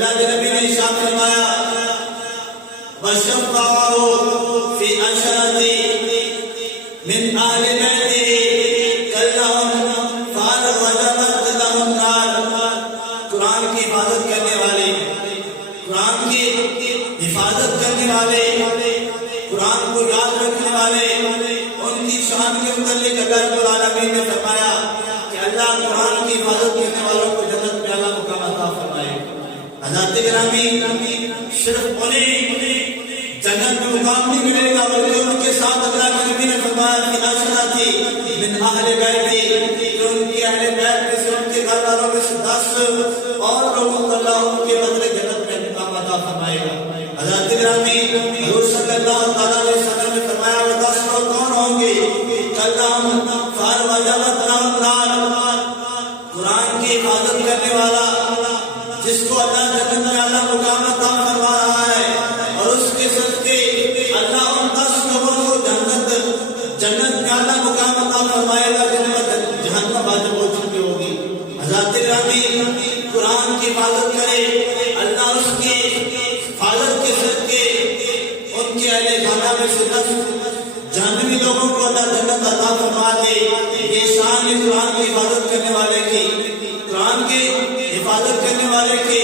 اللہ کے نبی نے ارشاد فرمایا وَشَفَّعَهُ فِي عَشَرَةٍ مِّنْ أَهْلِ بَيْتِهِ كَلَّهُمْ فَأَنْ وَجَبَتْ لَهُمْ النَّارُ۔ قرآن کی حفاظت کرنے والے، قرآن کی حفاظت کرنے والے، قرآن کو یاد رکھنے والے، ان کی شان کے متعلق اللہ رب العالمین نے فرمایا کہ اللہ قرآن کی حفاظت کرنے والوں کو جنت میں اعلیٰ مقام عطا فرمائے۔ حضرات گرامی، صرف انہیں جنت میں مقام نہیں ملے گا بلکہ ان کے ساتھ اللہ کے نبی نے فرمایا کہ عشرۃ من اہل بیت، کہ ان کی اہل بیت میں سے، ان کے گھر والوں میں سے 10 اور لوگوں کو اللہ ان کے بدلے جنت میں مقام عطا فرمائے گا۔ حضرات گرامی، حضور صلی اللہ تعالیٰ علیہ وسلم نے فرمایا وہ 10 لوگ کون ہوں گے؟ کلہم فان وجبت لہم النار، قرآن کی حفاظت کرنے والا جس کو اللہ جنت میں اعلیٰ مقام عطا فرما رہا ہے، اور اس کے صدقے اللہ ان 10 لوگوں کو جنت میں اعلیٰ مقام عطا فرمائے گا جن پر جہنم واجب ہو چکی ہوگی۔ حضرات گرامی، قرآن کی حفاظت کرے اللہ، اس کی حفاظت کے صدقے ان کے اہل خانہ میں سے 10 جہنمی لوگوں کو اللہ جنت عطا فرما دے۔ یہ شان ہے قرآن کی حفاظت کرنے والے کی، قرآن کی حفاظت کرنے والے کی۔